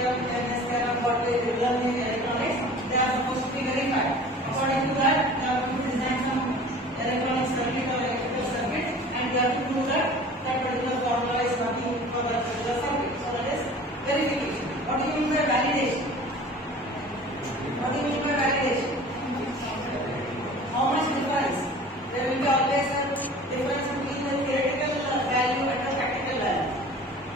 theorem, Leibniz theorem, what we learn in electronics, they are supposed to be verified. According to that, you have to design some electronic circuit or electrical circuit, and you have to prove that that particular formula is working for that particular circuit. So that is verification. What do you mean by validation? What do you mean by validation? How much difference? There will be always a difference between the theoretical value and the practical value.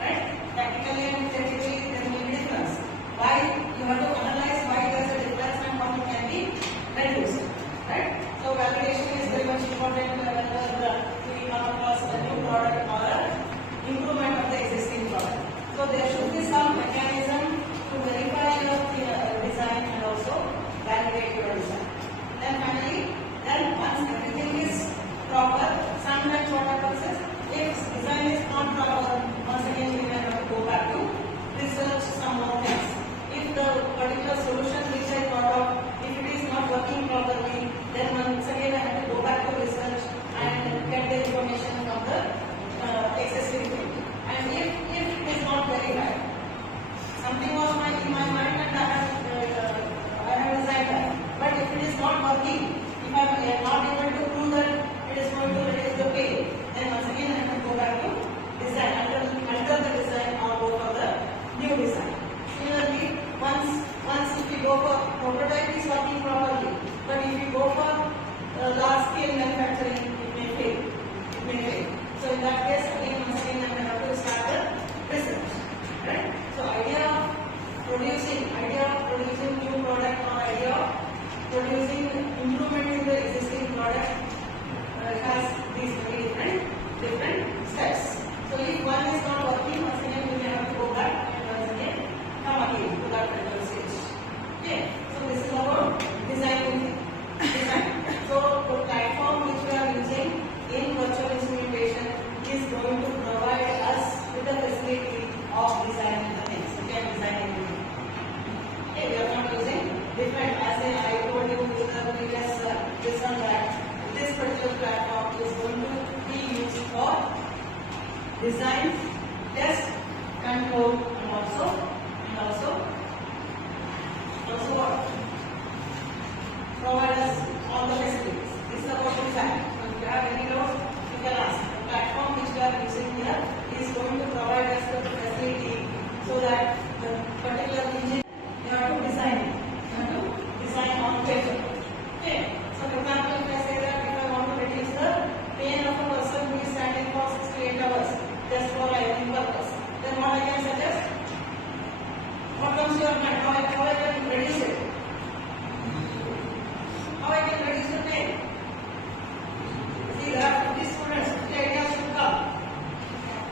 Right? Practically and theoretically there will be difference. Why? You have to analyze why there is a difference and how it can be reduced. Right? So validation is very much important whenever we come across a new product or an improvement of the existing product. So there should be some mechanism to verify your design and also validate your design. Then finally, once everything is proper, sometimes what happens is, if design is not proper, once again we may have to go back to research some more things. If the particular solution which I thought of, if it is not working properly, then once again I have to go back to research and get the information from the existing thing. And if it is not verified, something was in my mind and I have designed that, but if it is not working, if I am not able to prove that it is going to reduce the pain, then once again I have to go back to design, alter the design or go for the new design. Similarly, once if we go for prototype is working properly, but if we go for large scale manufacturing, it may fail. So in that case, again once again I have to start the research. Right? So idea of producing new product or idea of producing improvement in the existing product has these very different steps. So if one is not working, once again we may have to go back and once again come again to that particular stage. Okay. So this is about design. So the platform which we are using in virtual instrumentation is going to provide us with the facility of designing the things. We can design anything. Okay, we are not using different, as I told you in the previous lesson, that this particular platform is going to be used for design, test, control, and also what? Provide us all the facilities. This is about design. So if you have any doubts, you can ask. The platform which we are using here is going to provide us the facility so that the particular engine you have to design it. You have to design on paper. Okay. So for example, if I say that if I want to reduce the pain of a person who is standing for 6 to 8 hours just for lighting purpose, then what I can suggest? What comes to your mind? How I can reduce it? How I can reduce the pain? See, there are 50 students, 50 ideas should come.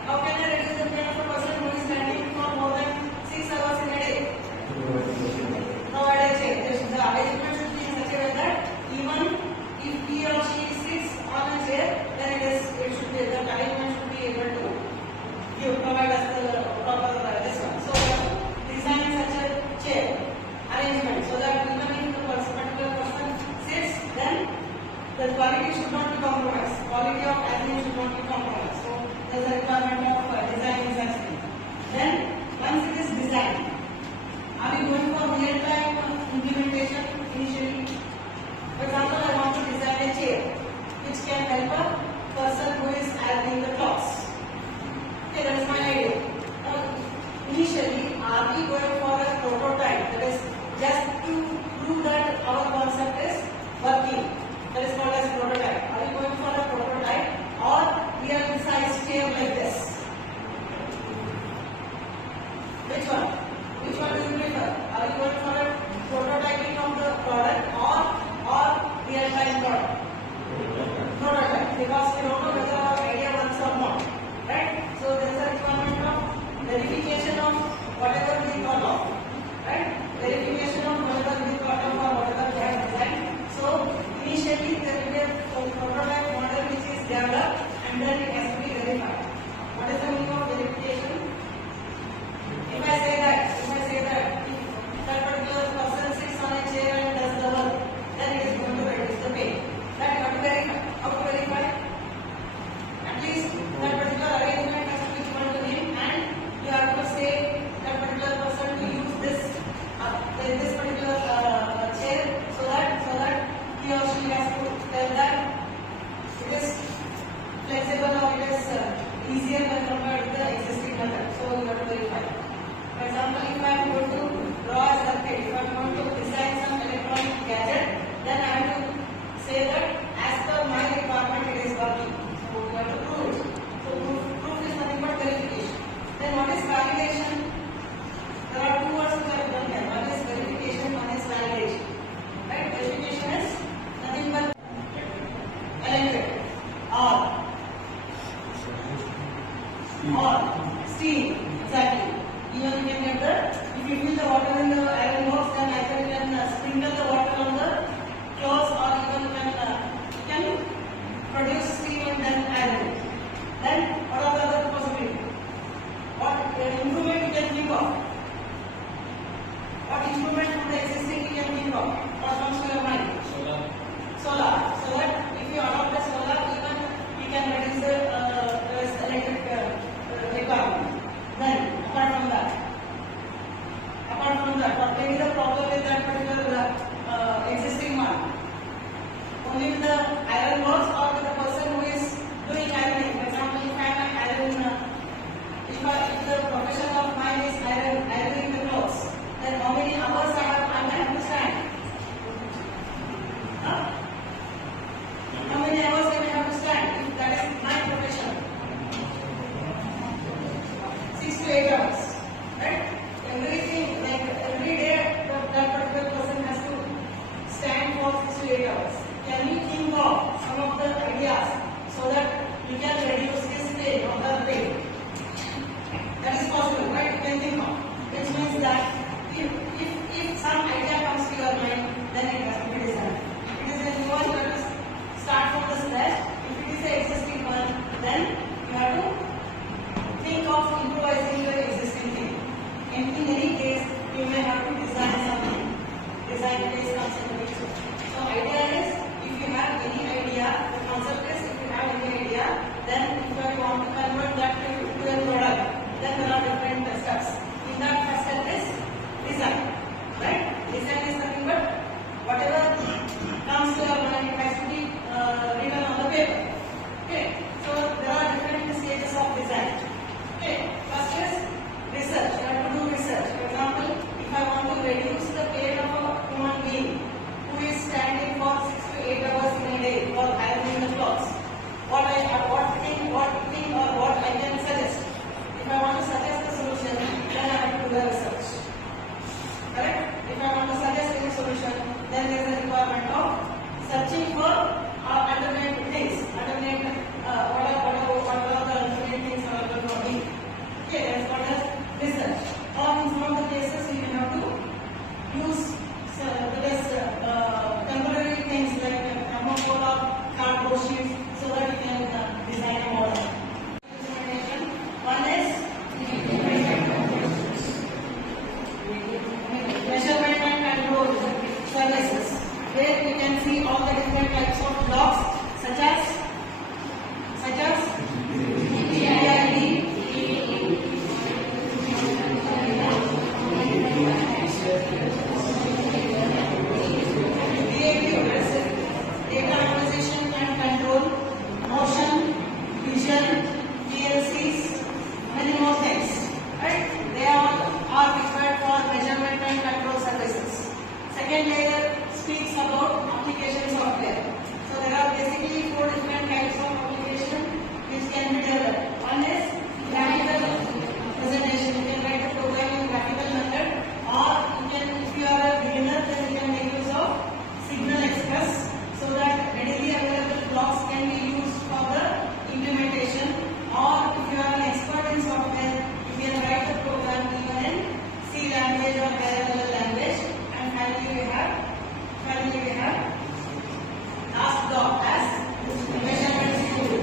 How can I reduce the pain of a person who is standing for more than 6 hours in a day? Provide a chair. The arrangement should be in such a way that even if he or she sits on a chair, then it should be, the arrangement should be able to provide us the proper this one. So design such a chair arrangement so that even if the particular person sits, then the quality should not be compromised. Quality of admin should not be compromised. So there is a requirement of designing such thing. Then once it is designed, are we going for real-time implementation initially? For example, I want to design a chair which can help a person who is adding the clocks. Okay, that is my idea. Initially, are we going for a prototype? That is just to prove that our concept is working. That is called as prototype. Are we going for a prototype or real size chair like this? Which one? Which one do you prefer? Are we going for a prototyping of the product or real-time product? Prototype, because we don't know whether our idea works or not. Right? So there is a requirement of verification of whatever we thought of. Right? Verification of whatever we thought of or whatever we have designed. So initially there will be a prototype model which is developed and then it has to be verified. What is the meaning of verification? If I say that if that particular person sits on a chair and does the work, then it is going to reduce the pain. That you have to verify. How to verify? you fill the water in the iron box, then either you can sprinkle the water on the clothes, or even can produce steam and then iron it. Then what are the other possibilities? What improvement you can think of? What improvement from the existing you can think of? What comes to your mind? Solar. So that if you adopt the solar, even we can reduce the electric requirement. Then apart from that, what may be the problem with that particular existing one? Only with the iron works, or with the person who is doing ironing. For example, if I am iron, if the profession of mine is ironing the clothes, then how many hours I have to stand? How many hours I will have to stand if that is my profession? 6 to 8 hours, right? Everything, like every day, that particular person has to stand for 6 to 8 hours. Can we think of some of the ideas so that we can reduce his pain or her pain? That is possible, right? You can think of. Which means that if some idea comes to your mind, then it has to be designed. If it is a new one, you have to start from the scratch. If it is an existing one, then you have to think of improvising your existing thing. And in any case, you may have to design something. Design phase comes into picture. So idea is, if you have any idea, the concept is, if you have any idea, then if you want to convert that to a product, then there are different steps. In that first step is design, right? Design is nothing but whatever comes to your mind, it has to be written on the paper. Okay, so there are different stages of design. Okay, first is research. You have to do research. For example, if I want to reduce the pain of a human being who is standing for 6 to 8 hours in a day for ironing the clothes, what thing or what I can suggest. If I want to suggest the solution, then I have to do the research. Correct? If I want to suggest any solution, then there is a requirement of searching for alternate things, what are the alternate things available for me. Okay, that's called as research. Or in some of the cases, you can have to use temporary things like thermocol or cardboard sheets so that you can design a model. One is measurement and control services, where you can see all the different types of blocks such as PID, data acquisition and control, motion, vision, PLCs, many more things. Right? They all are required for measurement and control services. Second layer speaks about application software. So there are basically 4 different types of application which can be developed. One is graphical presentation. You can write a program in graphical method, or you can, if you are a beginner, then you can make use of Signal Express so that readily available blocks can be used for the implementation. Or if you are an expert in software, you can write the program even in C language or higher level language. And finally we have last block as measurement studio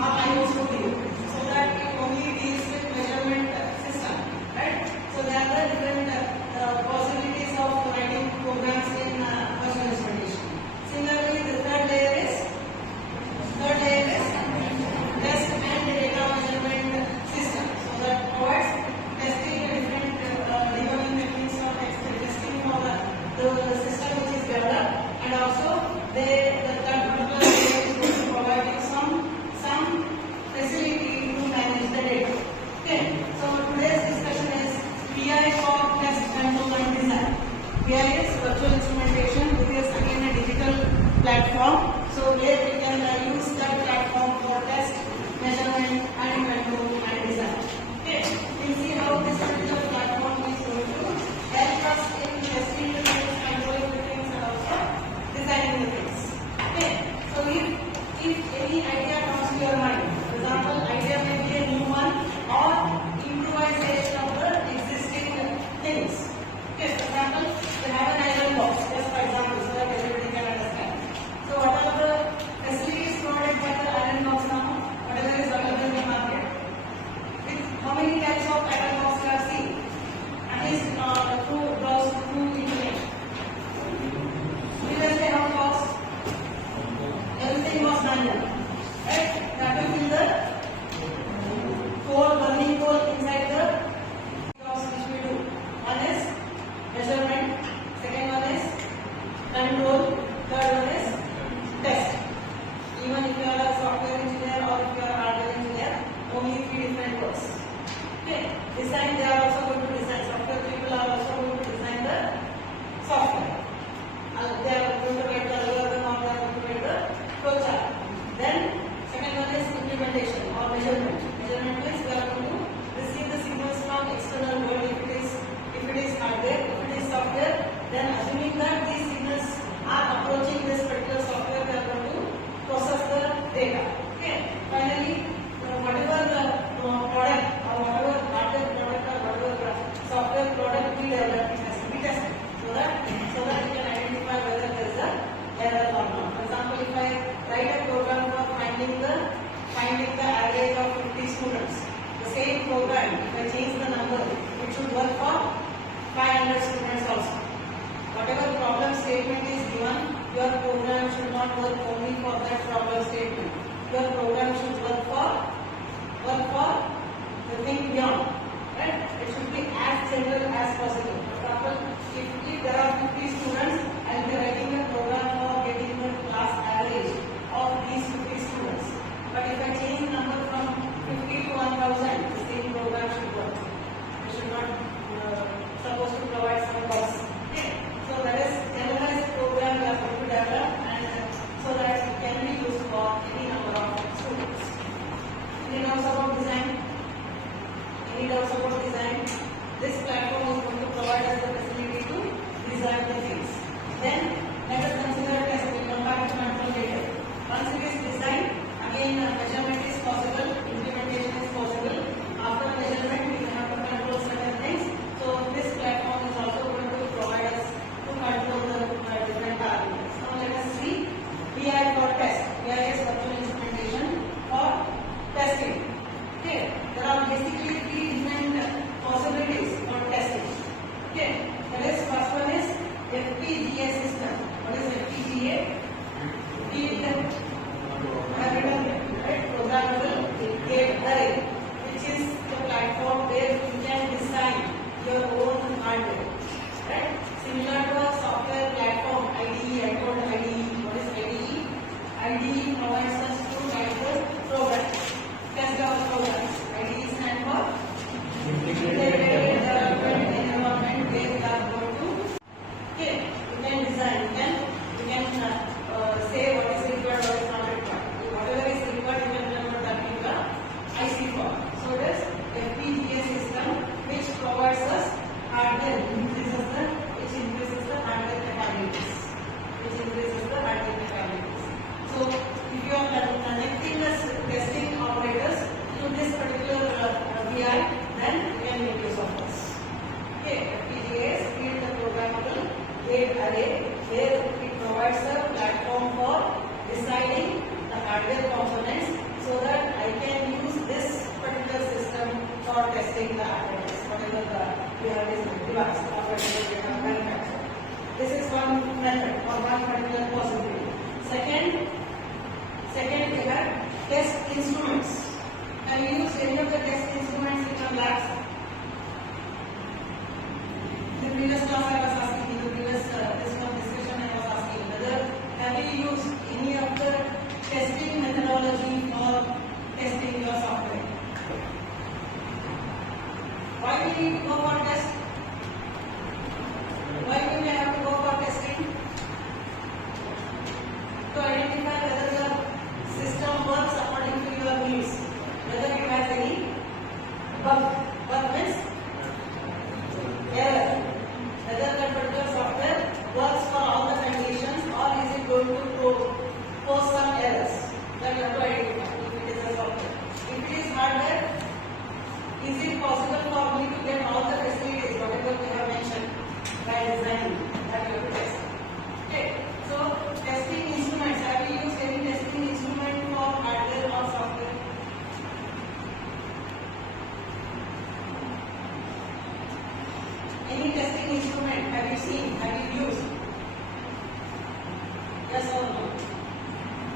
or IO studio, so that it only deals with measurement system, right? So there are the different possibilities of writing programs in virtual instrumentation. Similarly, the third layer is test and data measurement system, so that provides testing the different debugging techniques for testing for the system which is developed, and also that particular layer is going to provide you some facility to manage the data. Okay, so today's discussion is PI for test, control and design. PI is virtual instrumentation, which is again a digital platform. So where we can use that platform for test, measurement and control and design. Okay, we'll see how this particular platform is going to help us in testing the things, controlling the things, and also designing the things. Okay, so if any idea comes to your mind, for example, idea may be a new one or improvisation of the existing things. design, they are also going to design, software people are also going to design the software. They are going to write the algorithm or they are going to write the flowchart. Then second one is implementation or measurement. Measurement means we are going to receive the signals from external world. If it is hardware, if it is software, then assuming that these signals are approaching this particular software, we are going to process the data. Okay. Finally, whatever the product or whatever hardware product or whatever software product we develop, it has to be tested so that we can identify whether there is a error or not. For example, if I write a program for finding the average of 50 students, the same program, if I change the number, it should work for 500 students also. Whatever problem statement is given, your program should not work only for that problem statement. Your program should work for the thing beyond. Right? It should be as general as possible. For example, if there are 50 students, I will be writing a program for getting the class average of these 50 students. But if I change the number from 50 to 1000, the same program should work. It should not supposed to provide some box. Okay. So that is generalized program we are going to develop, and so that it can be used for any number of students. Any doubts about design? This platform is going to provide us the facility to design the things. Then let us consider test. We come back to control later. Once it is designed, again measurement is possible, implementation is possible. After measurement, we have to control certain things. So this platform is also going to provide us to control the different parameters. Now let us see VI for test. VI is virtual instrumentation for testing. Okay, there are basically three different possibilities for testing. Okay, that is first one is FPGA system. What is FPGA? Right? Programmable gate array, which is the platform where you can design your own hardware. Right? Similar to a software platform, IDE. I told IDE. What is IDE? IDE provides us to write the program. Test our programs. IDE stand for Integrated Development Environment, where we are going to, okay, you can design, you can say what is required, what is not required. Whatever is required, you can remember that in the IC form. So it is FPGA system which provides us hardware, which increases the hardware capabilities. So if you are connecting the testing operators to this particular VI, then you can make use of this. Okay, FPGA is create the programmable gate array where it provides a platform for deciding the hardware components so that I can use this particular system for testing the apparatus, whatever the device operator we have manufactured. This is one method or one particular possibility. Second we have test instruments. Have you used any of the test instruments in your labs? The previous class I was asking, the previous discussion I was asking whether have you used any of the testing methodology for testing your software? Why do we need to go for test? Why do we have to go for testing? To identify whether the system works according to your needs, whether it has any bug means error, whether the particular software works for all the conditions or is it going to pose some errors. That you have to identify if it is a software. If it is hardware, is it possible for me to get all the facilities, whatever we have mentioned by designing, that you have to test. Okay, so testing instruments, have you used any testing instrument for hardware or software? Any testing instrument have you seen, have you used? Yes or no?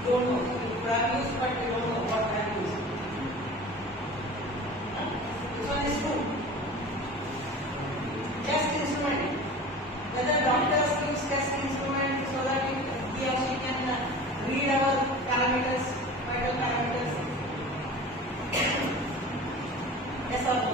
Don't know. You have used but you don't know what I have used. This one is true. Test instrument. Whether doctors use test instrument so that he or she can read our parameters, vital parameters. Yes or no?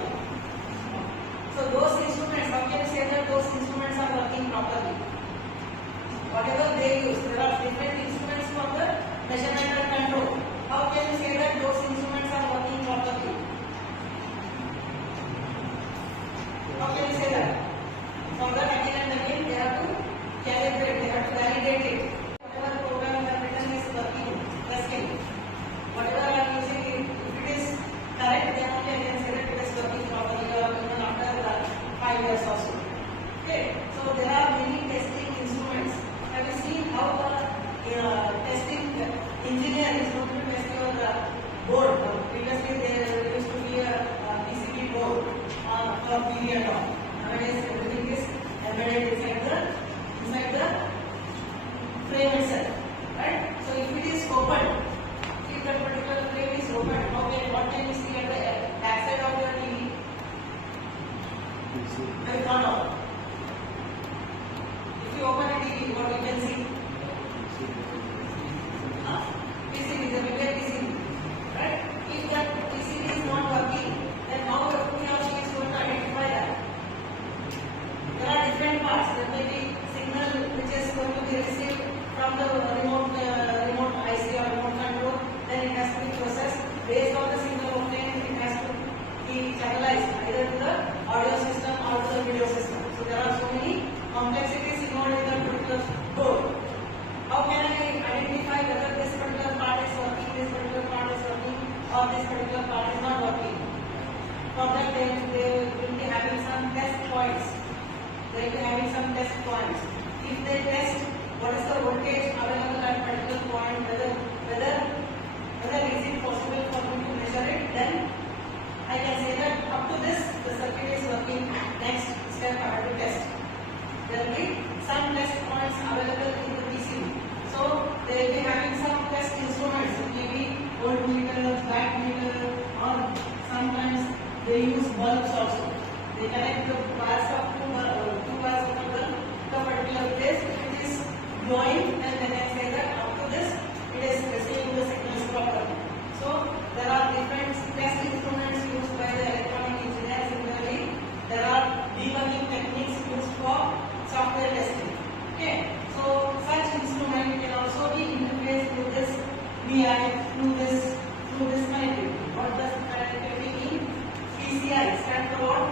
for TV at all. Nowadays everything is embedded inside the frame itself, right? So if it is open, if that particular frame is open, okay, what can you see at the back side of your TV? Very not all. If you open a TV, what you can see? PCB, the bigger PCB, right? If that PCB is not working, then how he or she is going to identify that? There are different parts. There may be signal which is going to be received from the remote IC or remote control. Then it has to be processed. Based on the signal obtained, it has to be channelized either to the audio system or to the video system. So there are so many complexities involved in that particular code. How can I identify whether this particular part is working, this particular part is working, or this particular part is not working? For that, they will be having some test points. They will be having some test points. If they test what is the voltage available at particular point, whether is it possible for me to measure it, then I can say that up to this the circuit is working. Next step I have to test. There will be some test points available in the PCB. So they will be having some test instruments, maybe voltmeter, wattmeter, or sometimes they use bulbs also. They connect the wires of two wires of the bulb to a particular place. If it is glowing, then they can say that up to this it is receiving the signals properly. So there are different test instruments used by the electronic engineers. Similarly, there are debugging techniques used for software testing. Okay, so such instrument can also be interfaced with this VI through this connectivity. What does connectivity mean? PCI stands for what?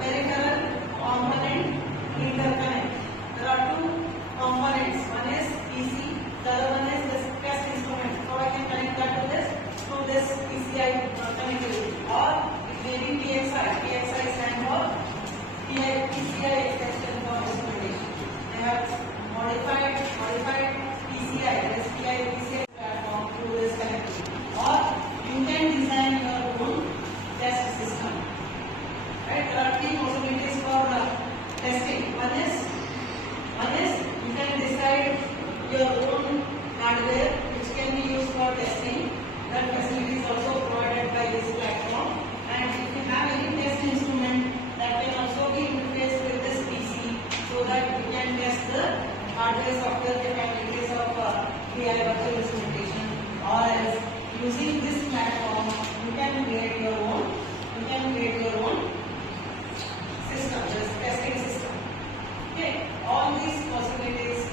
Peripheral component interconnect. There are two components. One is PC, the other one is this test instrument. How I can connect that to this? Through this PCI connectivity. Or it may be PXI. PXI stands for PCI extension for instrumentation. They have modified PCI, this PCI platform through this connectivity. Or you can design your own test system. Right? There are three possibilities for testing. One is you can decide your own hardware which can be used for testing. That facility is also provided by this platform. And if you have any test instrument, that can also be interfaced with this PC so that you can test the hardware software capabilities of VI virtual instrumentation. Or else using this platform, you can create your own system, this testing system. Okay, all these possibilities,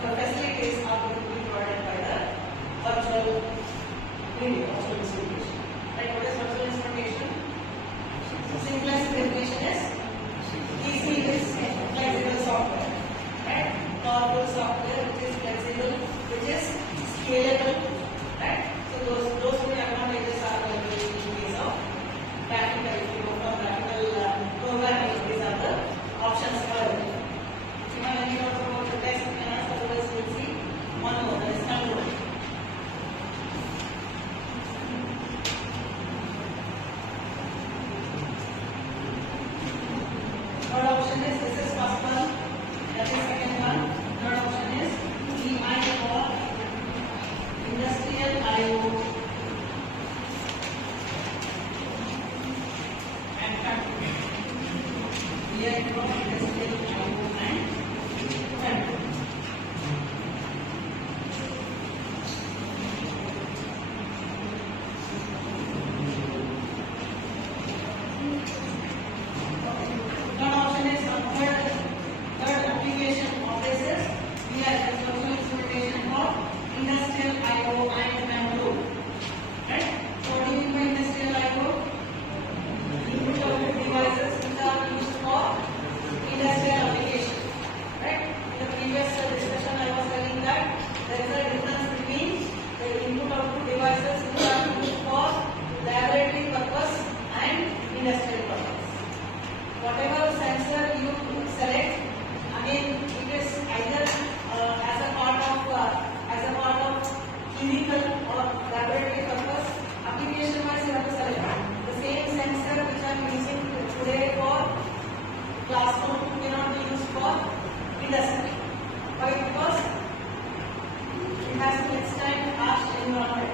facilities are going to be provided by the virtual instrumentation. Right? What is virtual instrumentation? Simplest definition is easy is flexible software. Right? Powerful software which is flexible, which is scalable. Right? So those two advantages are available in case of graphical. If you go for graphical programming, these are the options available. If you have any doubts about the text, you can ask, otherwise we will see one more, that is control. Third option is this is first one, that is second one. Third option is EI or industrial IO and factory. EI for industrial IO and factory. Third application of this is VI, virtual instrumentation for industrial IO and control. Right? So what do you mean by industrial IO? Input output devices which are used for industrial application. Right? In the previous discussion I was telling that there is a difference between the input output devices which are used for laboratory purpose and industrial purpose. Whatever sensor you select, again it is either as a part of clinical or laboratory purpose. Application wise you have to select the same sensor which are Why? Because it has to extend harsh environment.